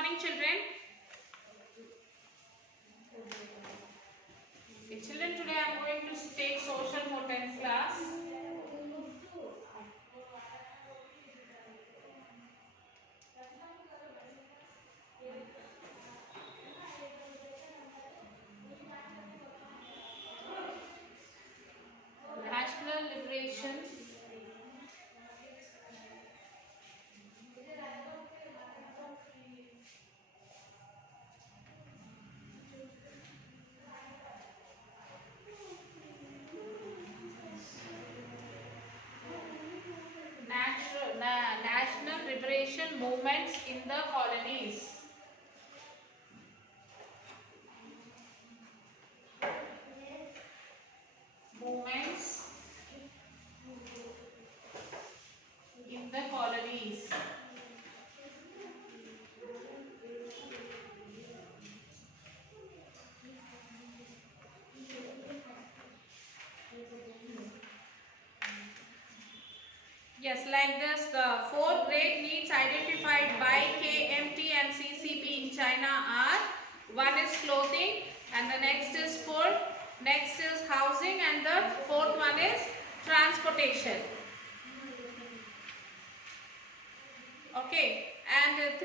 morning, children. Okay, children, today I am going to take social for 10th class. National liberation. National liberation movements in the colonies. Movements in the colonies. Yes, like this, the four great needs identified by KMT and CCP in China are: one is clothing, and the next is food, next is housing, and the fourth one is transportation. Okay, and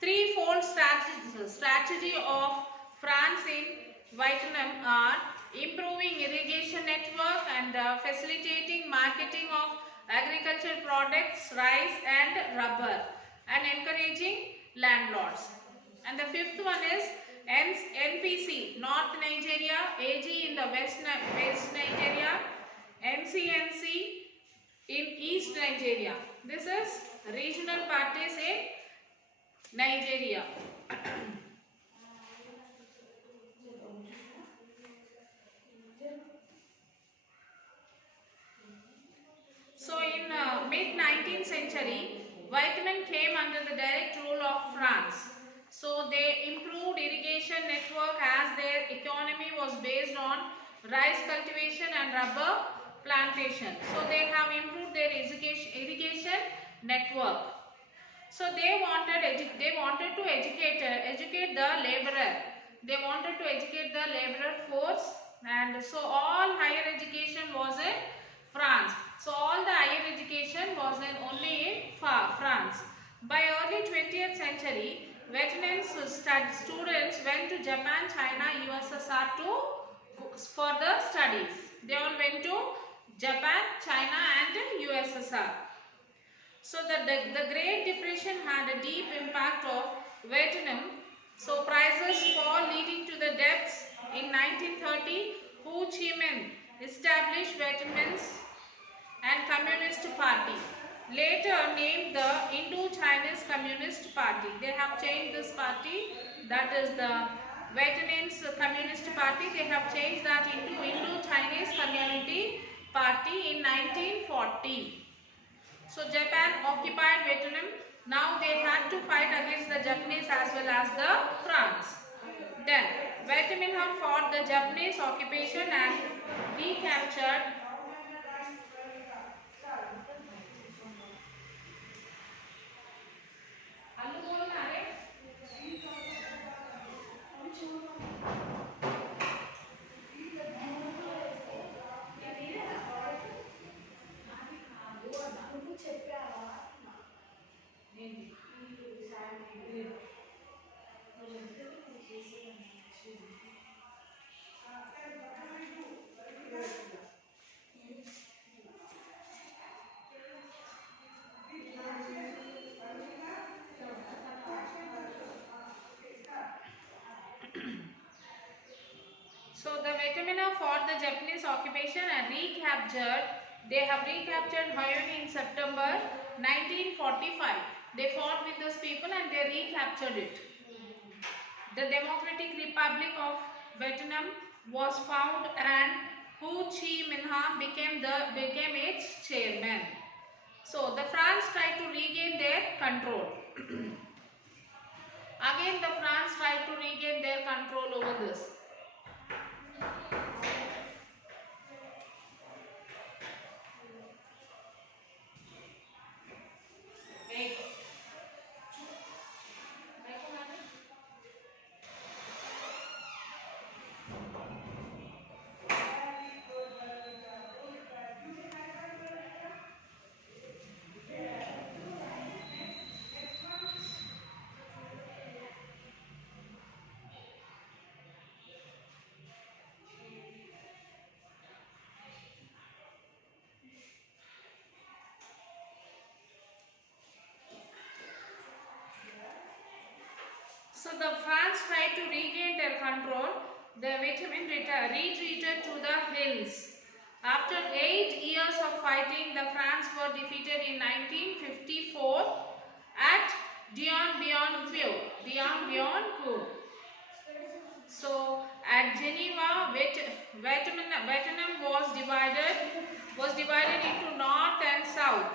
threefold strategy of France in Vietnam are improving irrigation network and facilitating marketing of agricultural products, rice and rubber, and encouraging landlords. And the fifth one is NPC, North Nigeria, AG in the West Nigeria, NCNC in East Nigeria. This is regional parties in Nigeria. So in mid-19th century, Vietnam came under the direct rule of France. So they improved irrigation network as their economy was based on rice cultivation and rubber plantation. So they have improved their irrigation network. So they wanted to educate the laborer. They wanted to educate the laborer force, and so all higher education was in France. So all the higher education was in only in France. By early 20th century, Vietnamese students went to Japan, China, USSR for the studies. They all went to Japan, China and USSR. So the Great Depression had a deep impact of Vietnam. So prices fall leading to the debts. In 1930, Ho Chi Minh established Vietnamese and Communist Party, later named the Indo-Chinese Communist Party. They have changed this party, that is the Vietnamese Communist Party. They have changed that into Indo-Chinese Community Party in 1940. So Japan occupied Vietnam. Now they had to fight against the Japanese as well as the France. Then Vietnam fought the Japanese occupation and recaptured So the Vietnam fought the Japanese occupation and they have recaptured Hue in September 1945. They fought with those people and they recaptured it. The Democratic Republic of Vietnam was found and Ho Chi Minh became its chairman. So the France tried to regain their control. Again the France tried to regain their control over this. So the France tried to regain their control. The Vietnam retreated to the hills. After 8 years of fighting, the France were defeated in 1954 at Dien Bien Phu. So at Geneva, Vietnam was divided into north and south.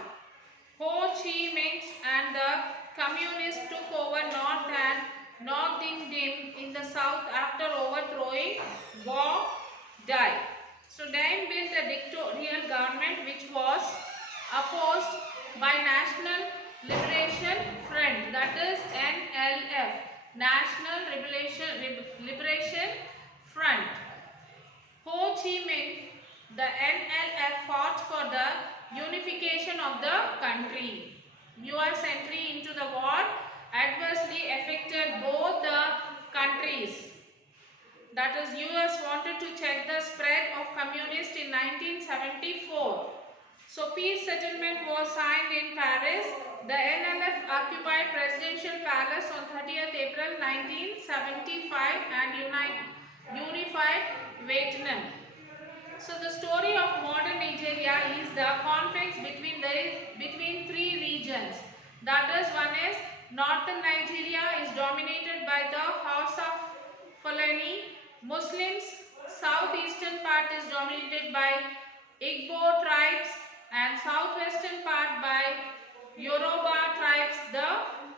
Ho Chi Minh and the communists took over north and Ngoc Dinh in the south after overthrowing Ngo Dai. So Diem built a dictatorial government which was opposed by National Liberation Front, that is NLF, National Liberation Front. Ho Chi Minh, the NLF fought for the unification of the country. US entry into the war adversely affected both the countries. That is, US wanted to check the spread of communists in 1974. So peace settlement was signed in Paris. The NLF occupied Presidential Palace on 30th April 1975 and unified Vietnam. So the story of modern Nigeria is the conflicts between three regions. That is, one is northern Nigeria is dominated by the House of Fulani Muslims. Southeastern part is dominated by Igbo tribes and southwestern part by Yoruba tribes, the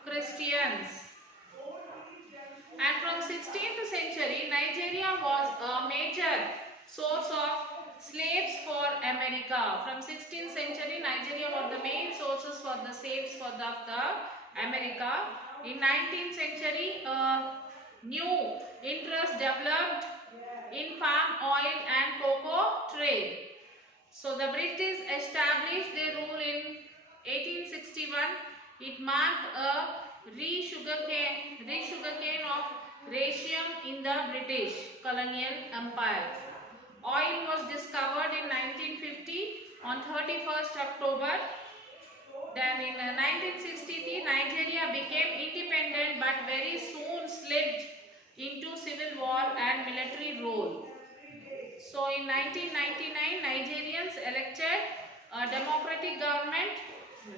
Christians. And from 16th century, Nigeria was a major source of slaves for America. From 16th century, Nigeria was the main sources for the slaves for the America. In 19th century, new interest developed in palm oil and cocoa trade. So the British established their rule in 1861. It marked a re-sugarcane of ratium in the British colonial empire. Oil was discovered in 1950 on 31st October. Then in 1963, Nigeria became independent but very soon slipped into civil war and military rule. So in 1999, Nigerians elected a democratic government.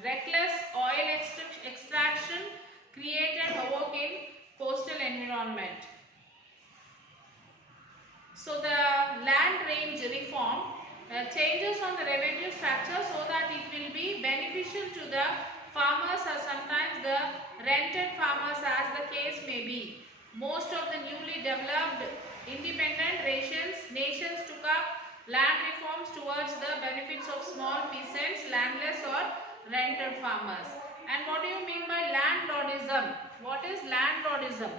Reckless oil extraction created havoc in coastal environment. So the land range reform changes on the revenue structure so that it will be beneficial to the farmers or sometimes the rented farmers, as the case may be. Most of the newly developed independent nations took up land reforms towards the benefits of small peasants, landless or rented farmers. And what do you mean by landlordism? What is landlordism?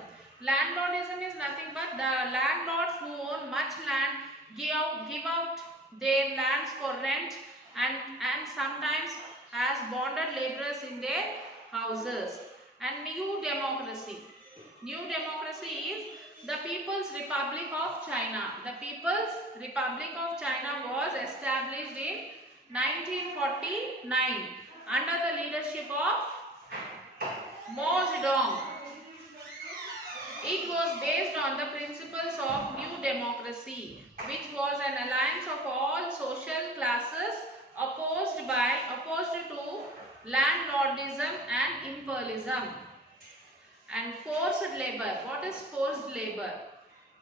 Landlordism is nothing but the landlords who own much land give out their lands for rent and sometimes as bonded laborers in their houses. And new democracy. New democracy is the People's Republic of China. The People's Republic of China was established in 1949 under the leadership of Mao Zedong. It was based on the principles of New Democracy, which was an alliance of all social classes opposed to landlordism and imperialism. And forced labor. What is forced labor?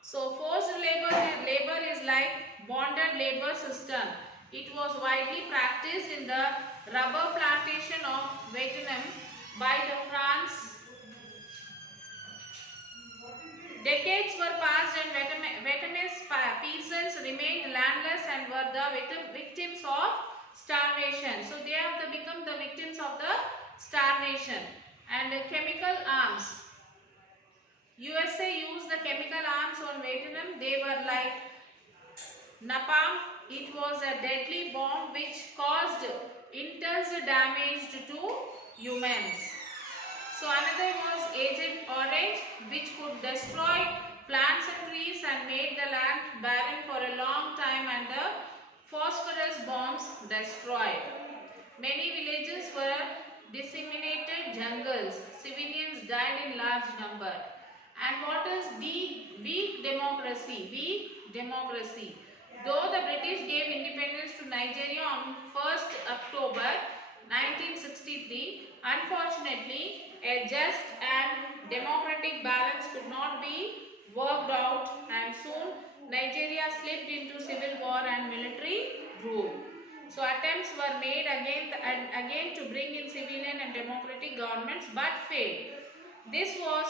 So forced labor is like bonded labor system. It was widely practiced in the rubber plantation of Vietnam by the France. Decades were passed and Vietnamese peasants remained landless and were the victims of starvation. So they have become the victims of the starvation. And chemical arms. USA used the chemical arms on Vietnam. They were like napalm. It was a deadly bomb which caused intense damage to humans. So another was Agent Orange, which could destroy plants and trees and made the land barren for a long time, and the phosphorus bombs destroyed. Many villages were disseminated jungles. Civilians died in large number. And what is weak democracy? Weak democracy. Though the British gave independence to Nigeria on 1st October 1963, unfortunately, a just and democratic balance could not be worked out, and soon Nigeria slipped into civil war and military rule. So attempts were made again and again to bring in civilian and democratic governments but failed. This was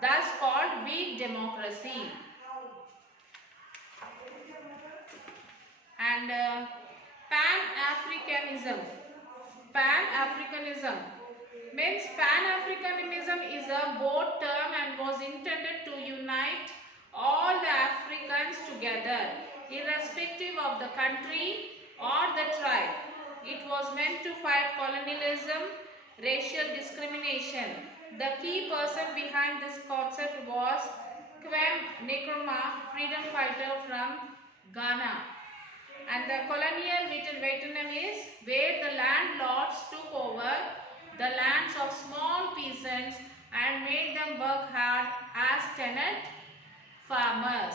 thus called weak democracy. And Pan-Africanism. Pan-Africanism means Pan-Africanism is a broad term and was intended to unite all the Africans together, irrespective of the country or the tribe. It was meant to fight colonialism, racial discrimination. The key person behind this concept was Kwame Nkrumah, freedom fighter from Ghana. And the colonial Vietnamese, where the landlords took over the lands of small peasants and made them work hard as tenant farmers.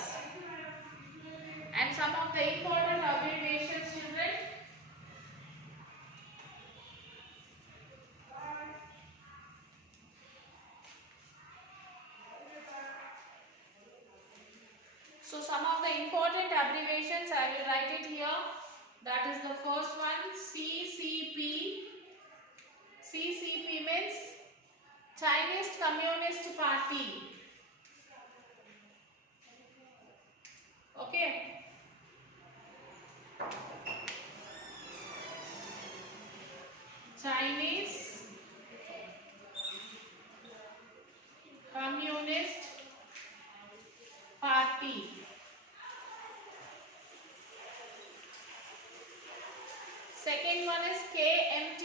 And some of the important abbreviations, children. So some of the important abbreviations, I will write it here. That is the first one, CCP. CCP means Chinese Communist Party. Okay. Chinese Communist Party. Second one is KMT.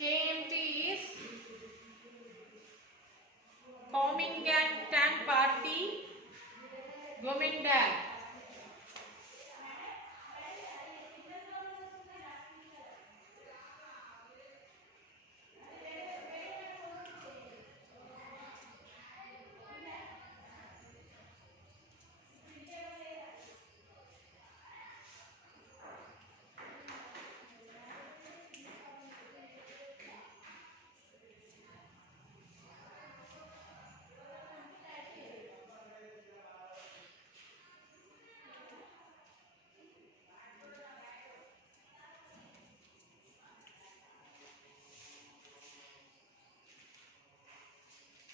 KMT is Kuomintang Party, Kuomintang.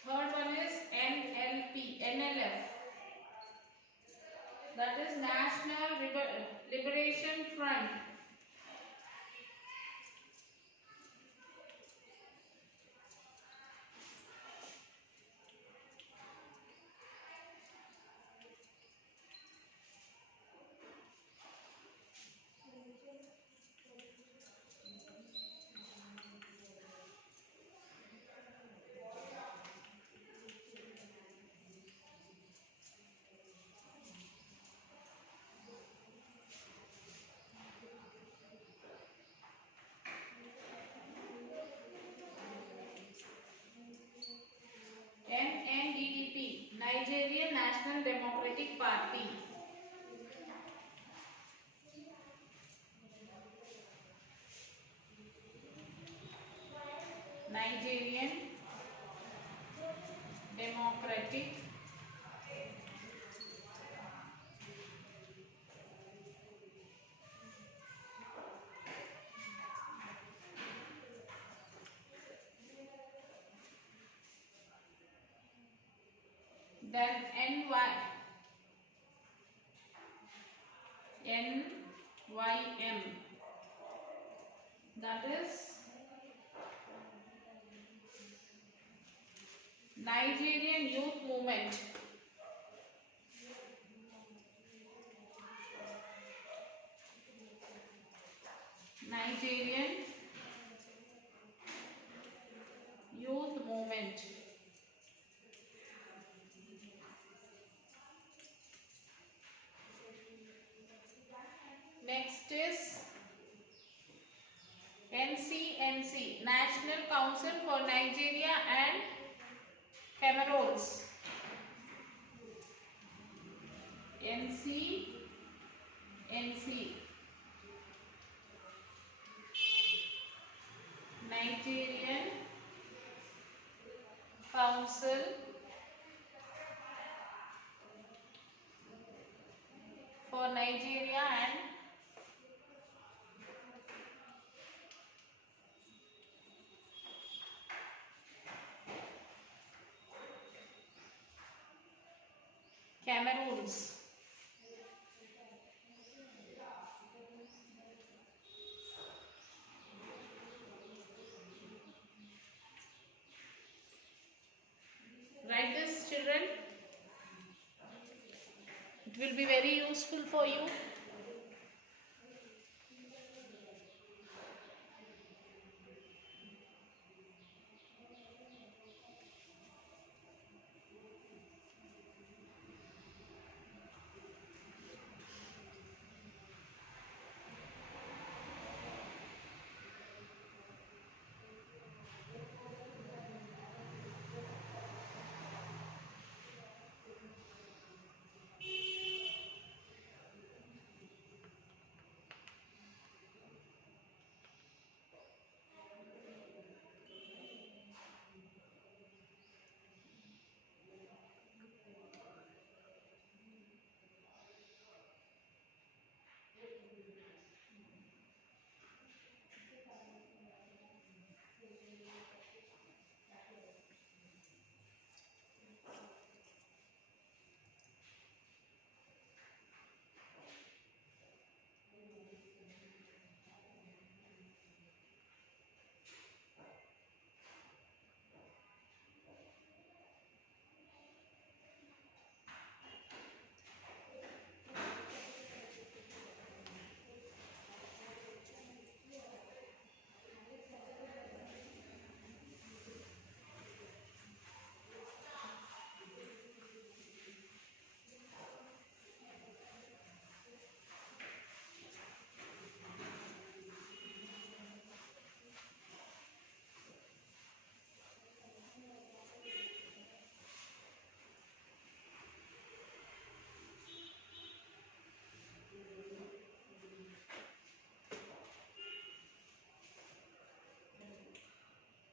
Third one is NLF. That is National Liberation Front. NNDP, Nigerian National Democratic Party. Nigerian Democratic then NYM, that is Nigerian Youth Movement. Nigerian Youth Movement. Next is National Council for Nigeria and Comoros. NCNC. Nigerian Council for Nigeria and Cameroons. Write this, children. It will be very useful for you.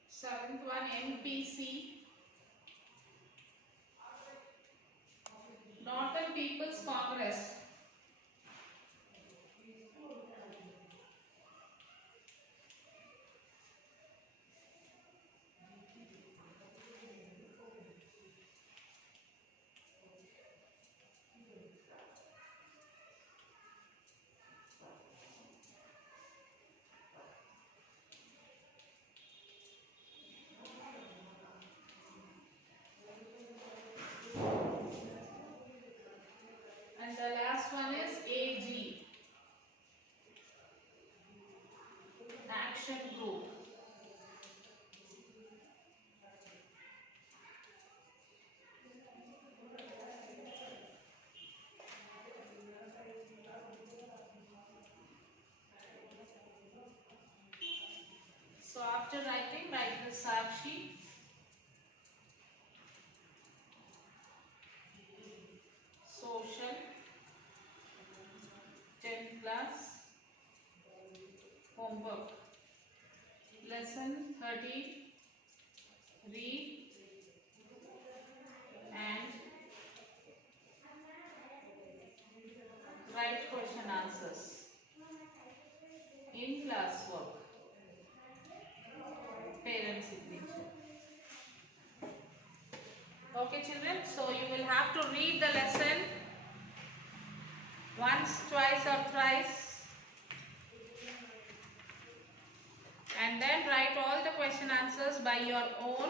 Seventh one, NPC, Northern People's Congress. And the last one is AG, Action Group. So after writing, write the Sakshi, Social, 10th class, homework. Lesson 30, read and write question answers in classwork. Parent signature. Okay children, so you will have to read the lesson once, twice or thrice and then write all the question answers by your own.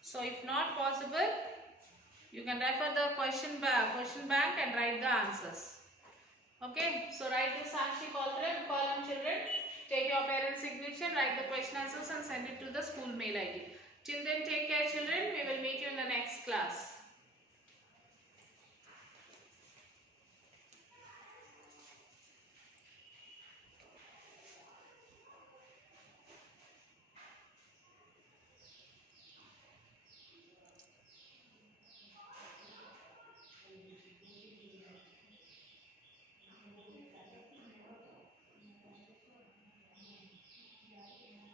So if not possible, you can refer the question bank and write the answers. Okay, so write the Sakshi column children, take your parent's signature, write the question answers and send it to the school mail ID. Till then, take care children, we will meet you in the next class.